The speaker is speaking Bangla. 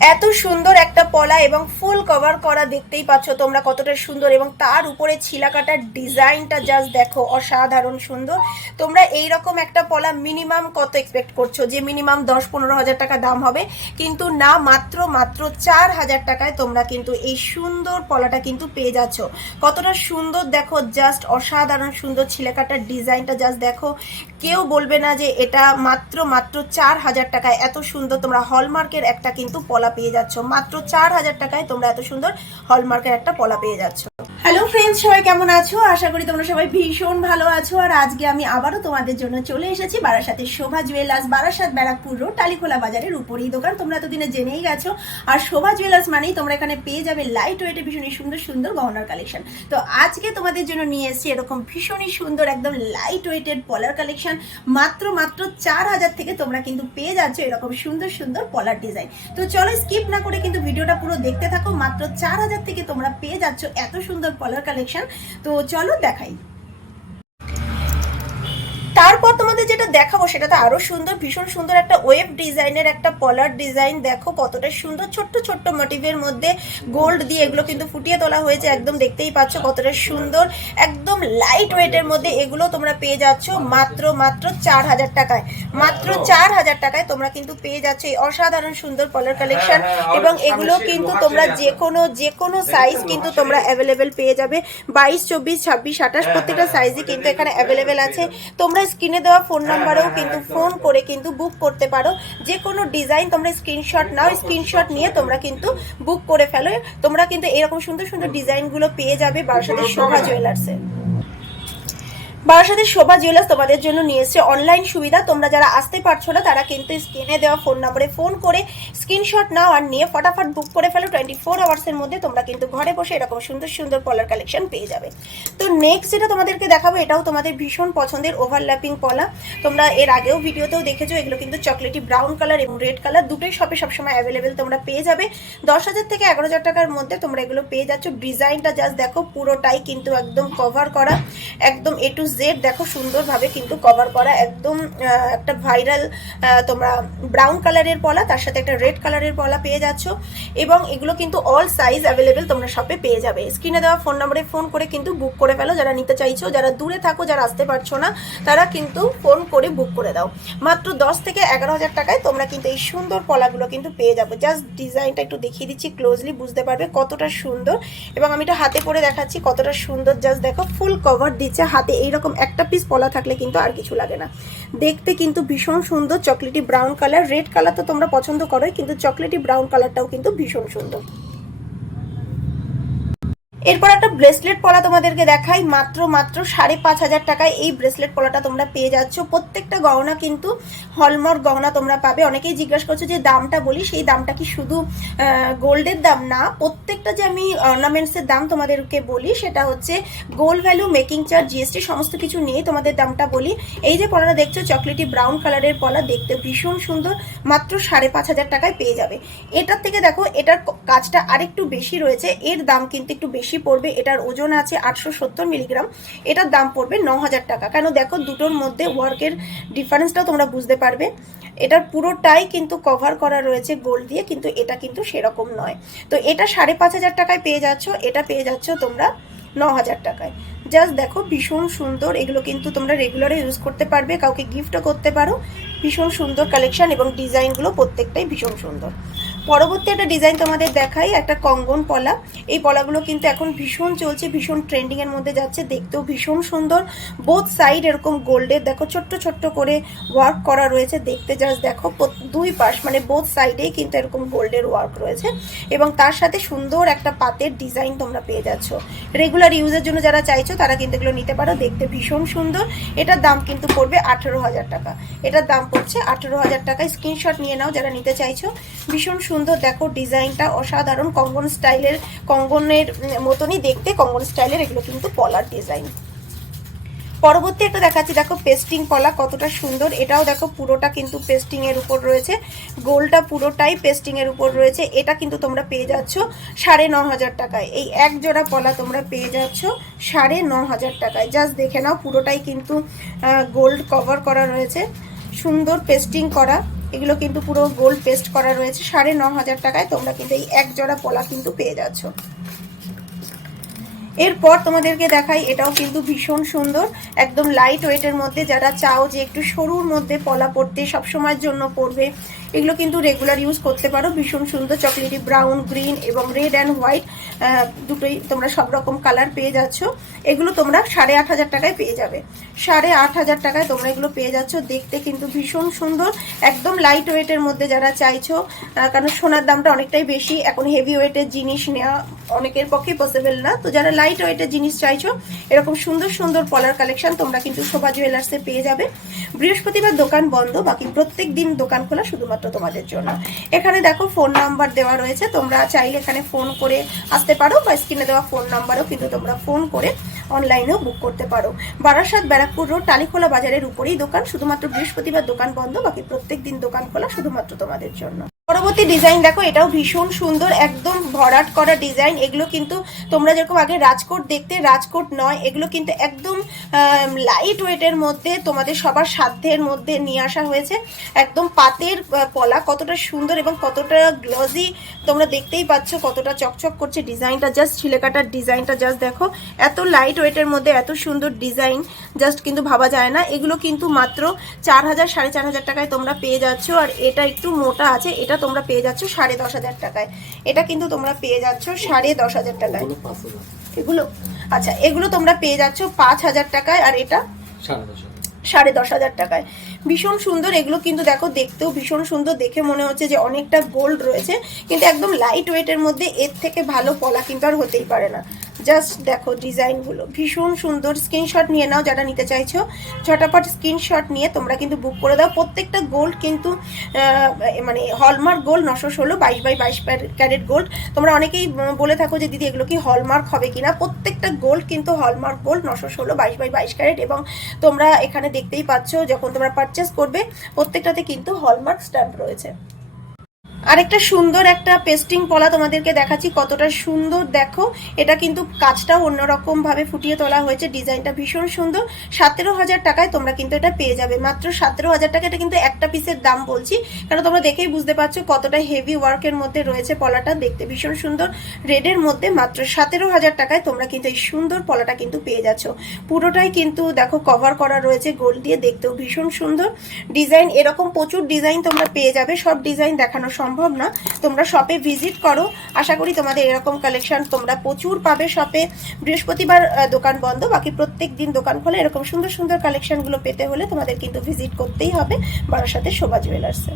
এত সুন্দর একটা পলা এবং ফুল কভার করা দেখতেই পাচ্ছ তোমরা কতটা সুন্দর এবং তার উপরে ছিলা কাটার ডিজাইনটা জাস্ট দেখো, অসাধারণ সুন্দর। তোমরা এই রকম একটা পলা মিনিমাম কত এক্সপেক্ট করছ? যে মিনিমাম দশ পনেরো হাজার টাকা দাম হবে, কিন্তু না মাত্র মাত্র চার হাজার টাকায় তোমরা কিন্তু এই সুন্দর পলাটা কিন্তু পেয়ে যাচ্ছ। কতটা সুন্দর দেখো জাস্ট অসাধারণ সুন্দর ছিলা কাটার ডিজাইনটা জাস্ট দেখো। কেউ বলবে না যে এটা মাত্র মাত্র চার হাজার টাকায় এত সুন্দর। তোমরা হলমার্কের একটা কিন্তু পলা পেয়ে যাচ্ছ। মাত্র চার হাজার টাকায় তোমরা এত সুন্দর হলমার্কের একটা পলা পেয়ে যাচ্ছ। ফ্রেন্ডস সবাই কেমন আছো? আশা করি তোমরা সবাই ভীষণ ভালো আছো। আর আজকে আমি আবারও তোমাদের জন্য চলে এসেছি বারাসাতের শোভা জুয়েলার্স, বারাসাত ব্যারাকপুর রোড, টালিখোলা বাজারের উপরেই। দোকান তোমরা এতদিনে জেনেই গেছো। আর শোভা জুয়েলার্স মানেই তোমরা এখানে পেয়ে যাবে লাইট ওয়েটে ভীষণই সুন্দর সুন্দর গহনার কালেকশন তো আজকে তোমাদের জন্য নিয়ে এসেছি এরকম ভীষণই সুন্দর, একদম লাইট ওয়েটেড পলার কালেকশন মাত্র মাত্র চার হাজার থেকে তোমরা কিন্তু পেয়ে যাচ্ছ এরকম সুন্দর সুন্দর পলার ডিজাইন তো চলো স্কিপ না করে কিন্তু ভিডিওটা পুরো দেখতে থাকো। মাত্র চার হাজার থেকে তোমরা পেয়ে যাচ্ছ এত সুন্দর পলার কালেকশন তো চলো দেখাই দেখাবো সেটা তো আরও সুন্দর ভীষণ সুন্দর একটা ওয়েব ডিজাইনের একটা পলার ডিজাইন দেখো কতটা সুন্দর ছোট্ট ছোট্ট মোটিভের মধ্যে গোল্ড দিয়ে এগুলো কিন্তু ফুটিয়ে তোলা হয়েছে একদম দেখতেই পাচ্ছ কতটা সুন্দর একদম লাইট ওয়েটের মধ্যে এগুলো তোমরা পেয়ে যাচ্ছ মাত্র মাত্র চার হাজার টাকায়। মাত্র চার হাজার টাকায় তোমরা কিন্তু পেয়ে যাচ্ছ এই অসাধারণ সুন্দর পলার কালেকশন এবং এগুলো কিন্তু তোমরা যে কোনো যে কোনো সাইজ কিন্তু তোমরা অ্যাভেলেবেল পেয়ে যাবে বাইশ চব্বিশ ছাব্বিশ আঠাশ প্রত্যেকটা সাইজই কিন্তু এখানে অ্যাভেলেবেল আছে। তোমরা স্ক্রিনে দেওয়া ফোন নাম্বারেও কিন্তু ফোন করে কিন্তু বুক করতে পারো। যে কোনো ডিজাইন তোমরা স্ক্রিনশট নাও স্ক্রিনশট নিয়ে তোমরা কিন্তু বুক করে ফেলো। তোমরা কিন্তু এরকম সুন্দর সুন্দর ডিজাইনগুলো পেয়ে যাবে বারাসাতের শোভা জুয়েলার্সে বারাসাতের শোভা জুয়েলার্স তোমাদের জন্য নিয়ে এসেছে অনলাইন সুবিধা। তোমরা যারা আসতে পারছ না, তারা কিন্তু স্ক্রিনে দেওয়া ফোন নম্বরে ফোন করে স্ক্রিনশট নাও আর নিয়ে ফটাফট বুক করে ফেলো। টোয়েন্টি ফোর আওয়ার্সের মধ্যে তোমরা কিন্তু ঘরে বসে এরকম সুন্দর সুন্দর পলার কালেকশন পেয়ে যাবে। তো নেক্সট যেটা তোমাদেরকে দেখাবো, এটাও তোমাদের ভীষণ পছন্দের ওভারল্যাপিং পলা তোমরা এর আগেও ভিডিওতেও দেখেছ, এগুলো কিন্তু চকলেটি ব্রাউন কালার এবং রেড কালার দুটোই শপে সবসময় অ্যাভেলেবেল তোমরা পেয়ে যাবে। দশ হাজার থেকে এগারো হাজার টাকার মধ্যে তোমরা এগুলো পেয়ে যাচ্ছ। ডিজাইনটা জাস্ট দেখো, পুরোটাই কিন্তু একদম কভার করা। একদম এ টু জেড দেখো সুন্দরভাবে কিন্তু কভার করা একদম একটা ভাইরাল তোমরা ব্রাউন কালারের পলা, তার সাথে একটা রেড কালারের পলা পেয়ে যাচ্ছ। এবং এগুলো কিন্তু অল সাইজ অ্যাভেলেবেল তোমরা শপে পেয়ে যাবে। স্ক্রিনে দেওয়া ফোন নম্বরে ফোন করে কিন্তু বুক করে ফেলো। যারা নিতে চাইছো, যারা দূরে থাকো, যারা আসতে পারছ না, তারা কিন্তু ফোন করে বুক করে দাও। মাত্র দশ থেকে এগারো হাজার টাকায় তোমরা কিন্তু এই সুন্দর পলাগুলো কিন্তু পেয়ে যাবে। জাস্ট ডিজাইনটা একটু দেখিয়ে দিচ্ছি ক্লোজলি বুঝতে পারবে কতটা সুন্দর। এবং আমি এটা হাতে পরে দেখাচ্ছি কতটা সুন্দর। জাস্ট দেখো ফুল কভার দিচ্ছে হাতে। এইরকম একটা পিস পলা থাকলে কিন্তু আর কিছু লাগে না। দেখতে কিন্তু ভীষণ সুন্দর chocolatey brown colour red colour তো তোমরা পছন্দ করোই, কিন্তু চকলেটি ব্রাউন কালারটাও কিন্তু ভীষণ সুন্দর। এরপর একটা ব্রেসলেট পলা তোমাদেরকে দেখাই। মাত্র মাত্র সাড়ে পাঁচ হাজার টাকায় এই ব্রেসলেট পলাটা তোমরা পেয়ে যাচ্ছ। প্রত্যেকটা গহনা কিন্তু হলমার্ক গহনা তোমরা পাবে। অনেকেই জিজ্ঞাসা করছ যে দামটা বলি, সেই দামটা কি শুধু গোল্ডের দাম? না, প্রত্যেকটা যে আমি অর্নামেন্টসের দাম তোমাদেরকে বলি, সেটা হচ্ছে gold value making charge GST সমস্ত কিছু নিয়ে তোমাদের দামটা বলি। এই যে পলাটা দেখছ চকলেটি ব্রাউন কালারের পলা, দেখতে ভীষণ সুন্দর। মাত্র সাড়ে পাঁচ হাজার টাকায় পেয়ে যাবে। এটার থেকে দেখো, এটার কাজটা আরেকটু বেশি রয়েছে। এর দাম কিন্তু একটু বেশি পড়বে, এটার ওজন আছে আটশো সত্তর মিলিগ্রাম, এটার দাম পড়বে ন হাজার টাকা। কেন দেখো, দুটোর মধ্যে ওয়ার্কের ডিফারেন্সটাও তোমরা বুঝতে পারবে। এটার পুরোটাই কিন্তু কভার করা রয়েছে গোল্ড দিয়ে, কিন্তু এটা কিন্তু সেরকম নয়। তো এটা সাড়ে পাঁচ হাজার টাকায় পেয়ে যাচ্ছ, এটা পেয়ে যাচ্ছ তোমরা ন হাজার টাকায়। জাস্ট দেখো, ভীষণ সুন্দর, এগুলো কিন্তু তোমরা রেগুলারে ইউজ করতে পারবে, কাউকে গিফটও করতে পারো। ভীষণ সুন্দর কালেকশন এবং ডিজাইনগুলো প্রত্যেকটাই ভীষণ সুন্দর। পরবর্তী একটা ডিজাইন তোমাদের দেখাই, একটা কঙ্গন পলা। এই পলাগুলো কিন্তু এখন ভীষণ চলছে, ভীষণ ট্রেন্ডিং এর মধ্যে যাচ্ছে, দেখতেও ভীষণ সুন্দর। বোথ সাইড এরকম গোল্ডের দেখো, ছোট্ট ছোট্ট করে ওয়ার্ক করা রয়েছে, দেখতে জাস্ট দেখো দুই পাশ মানে বোথ সাইডেই কিন্তু এরকম গোল্ডের ওয়ার্ক রয়েছে। এবং তার সাথে সুন্দর একটা পাতের ডিজাইন তোমরা পেয়ে যাচ্ছ। রেগুলার ইউজের জন্য যারা চাইছো, তারা কিন্তু এগুলো নিতে পারো, দেখতে ভীষণ সুন্দর। এটার দাম কিন্তু পড়বে আঠেরো হাজার টাকা। এটার দাম পড়ছে আঠেরো হাজার টাকা স্ক্রিনশট নিয়ে নাও, যারা নিতে চাইছো, ভীষণ সুন্দর দেখো ডিজাইনটা অসাধারণ কঙ্গন স্টাইলের কঙ্গনের মতনই দেখতে কঙ্গন স্টাইলের, এগুলো কিন্তু পলার ডিজাইন। পরবর্তী একটা দেখাচ্ছি, দেখো পেস্টিং কলা কতটা সুন্দর, এটাও দেখো পুরোটা কিন্তু পেস্টিং এর উপর রয়েছে, গোলটা পুরোটাই পেস্টিং এর উপর রয়েছে, এটা কিন্তু তোমরা পেয়ে যাচ্ছ সাড়ে ন হাজার টাকায়। এই এক জোড়া কলা তোমরা পেয়ে যাচ্ছ সাড়ে ন হাজার টাকায়। জাস্ট দেখে নাও, পুরোটাই কিন্তু গোল্ড কভার করা রয়েছে। সুন্দর পেস্টিং করা। এগুলো কিন্তু পুরো গোল্ড পেস্ট করা রয়েছে। সাড়ে ন হাজার টাকায় তোমরা কিন্তু এই এক জোড়া পলা কিন্তু পেয়ে যাচ্ছ। এরপর তোমাদেরকে দেখাই, এটাও কিন্তু ভীষণ সুন্দর। একদম লাইট ওয়েটের মধ্যে যারা চাও যে একটু সরুর মধ্যে পলা পড়তে সবসময়ের জন্য পরবে এগুলো কিন্তু রেগুলার ইউজ করতে পারো। ভীষণ সুন্দর চকলেটি ব্রাউন গ্রিন এবং রেড অ্যান্ড হোয়াইট দুটোই তোমরা সব রকম কালার পেয়ে যাচ্ছ। এগুলো তোমরা সাড়ে আট হাজার টাকায় পেয়ে যাবে। সাড়ে আট হাজার টাকায় তোমরা এগুলো পেয়ে যাচ্ছ। দেখতে কিন্তু ভীষণ সুন্দর, একদম লাইট ওয়েটের মধ্যে যারা চাইছো কারণ সোনার দামটা অনেকটাই বেশি। এখন হেভি ওয়েটের জিনিস নেওয়া অনেকের পক্ষে পসিবল না। তো যারা লাইট ওয়েটের জিনিস চাইছো, এরকম সুন্দর সুন্দর পলার কালেকশন তোমরা কিন্তু শোভা জুয়েলার্সে পেয়ে যাবে। বৃহস্পতিবার দোকান বন্ধ, বাকি প্রত্যেক দিন দোকান খোলা শুধুমাত্র তোমাদের জন্য। এখানে দেখো ফোন নাম্বার দেওয়া রয়েছে, তোমরা চাইলে এখানে ফোন করে আসতে পারো বা স্ক্রিনে দেওয়া ফোন নাম্বারও কিন্তু তোমরা ফোন করে অনলাইনেও বুক করতে পারো। বারাসাত ব্যারাকপুর রোড টালিখোলা বাজারের উপরেই দোকান, শুধুমাত্র বৃহস্পতিবার দোকান বন্ধ, বাকি প্রত্যেক দিন দোকান খোলা শুধুমাত্র তোমাদের জন্য। পরবর্তী ডিজাইন দেখো, এটাও ভীষণ সুন্দর, একদম ভরাট করা ডিজাইন এগুলো কিন্তু তোমরা যেরকম আগে রাজকোট দেখতে, রাজকোট নয়, এগুলো কিন্তু একদম লাইট ওয়েটের মধ্যে তোমাদের সবার সাধ্যের মধ্যে নিয়ে আসা হয়েছে। একদম পাতের পলা কতটা সুন্দর এবং কতটা গ্লজি তোমরা দেখতেই পাচ্ছ, কতটা চকচক করছে ডিজাইনটা জাস্ট ছিলেকাটার ডিজাইনটা জাস্ট দেখো। এত লাইট ওয়েটের মধ্যে এত সুন্দর ডিজাইন জাস্ট কিন্তু ভাবা যায় না। এগুলো কিন্তু মাত্র চার হাজার, সাড়ে চার হাজার টাকায় তোমরা পেয়ে যাচ্ছ, আর এটা একটু মোটা আছে, এটা তোমরা পেয়ে যাচ্ছ সাড়ে দশ হাজার টাকায়। এটা কিন্তু তোমরা পেয়ে যাচ্ছ সাড়ে দশ হাজার টাকায়। এগুলো আচ্ছা এগুলো তোমরা পেয়ে যাচ্ছ পাঁচ হাজার টাকায় আর এটা? সাড়ে দশ হাজার টাকায়। ভীষণ সুন্দর, এগুলো কিন্তু দেখো দেখতেও ভীষণ সুন্দর। দেখে মনে হচ্ছে যে অনেকটা গোল্ড রয়েছে, কিন্তু একদম লাইট ওয়েটের মধ্যে এর থেকে ভালো পলা কিন্তু আর হতেই পারে না। জাস্ট দেখো ডিজাইনগুলো ভীষণ সুন্দর। স্ক্রিনশট নিয়ে নাও যারা নিতে চাইছো। ঝটাপট স্ক্রিনশট নিয়ে তোমরা কিন্তু বুক করে দাও। প্রত্যেকটা গোল্ড কিন্তু মানে হলমার্ক গোল্ড নশো ষোলো বাইশ বাই বাইশ ক্যারেট গোল্ড তোমরা অনেকেই বলে থাকো যে, দিদি, এগুলো কি হলমার্ক হবে কিনা? প্রত্যেকটা গোল্ড কিন্তু হলমার্ক গোল্ড নশো ষোলো বাইশ বাই বাইশ ক্যারেট এবং তোমরা এখানে দেখতেই পাচ্ছ, যখন তোমরা পারচেস করবে প্রত্যেকটাতে কিন্তু হলমার্ক স্ট্যাম্প রয়েছে। আরেকটা সুন্দর একটা পেস্টিং পলা তোমাদেরকে দেখাচ্ছি, কতটা সুন্দর, দেখো। এটা কিন্তু কাজটাও অন্যরকম ভাবে ফুটিয়ে তোলা হয়েছে, ডিজাইনটা ভীষণ সুন্দর। সতেরো হাজার টাকায় তোমরা কিন্তু এটা পেয়ে যাবে। মাত্র সতেরো হাজার টাকা, এটা কিন্তু একটা পিসের দাম বলছি। কারণ তোমরা দেখেই বুঝতে পারছ কতটা হেভি ওয়ার্কের মধ্যে রয়েছে পলাটা, দেখতে ভীষণ সুন্দর। রেডের মধ্যে মাত্র সতেরো হাজার টাকায় তোমরা কিন্তু এই সুন্দর পলাটা কিন্তু পেয়ে যাচ্ছ। পুরোটাই কিন্তু দেখো কভার করা রয়েছে গোল্ড দিয়ে, দেখতেও ভীষণ সুন্দর। ডিজাইন, এরকম প্রচুর ডিজাইন তোমরা পেয়ে যাবে। সব ডিজাইন দেখানো সম্ভব না। তোমরা শপে ভিজিট করো। আশা করি তোমাদের এরকম কালেকশন তোমরা প্রচুর পাবে শপে বৃহস্পতিবার দোকান বন্ধ। বাকি প্রত্যেক দিন দোকান খোলে। এরকম সুন্দর সুন্দর কালেকশনগুলো পেতে হলে তোমাদের কিন্তু ভিজিট করতেই হবে। বারাসাতে শোভা জুয়েলার্সে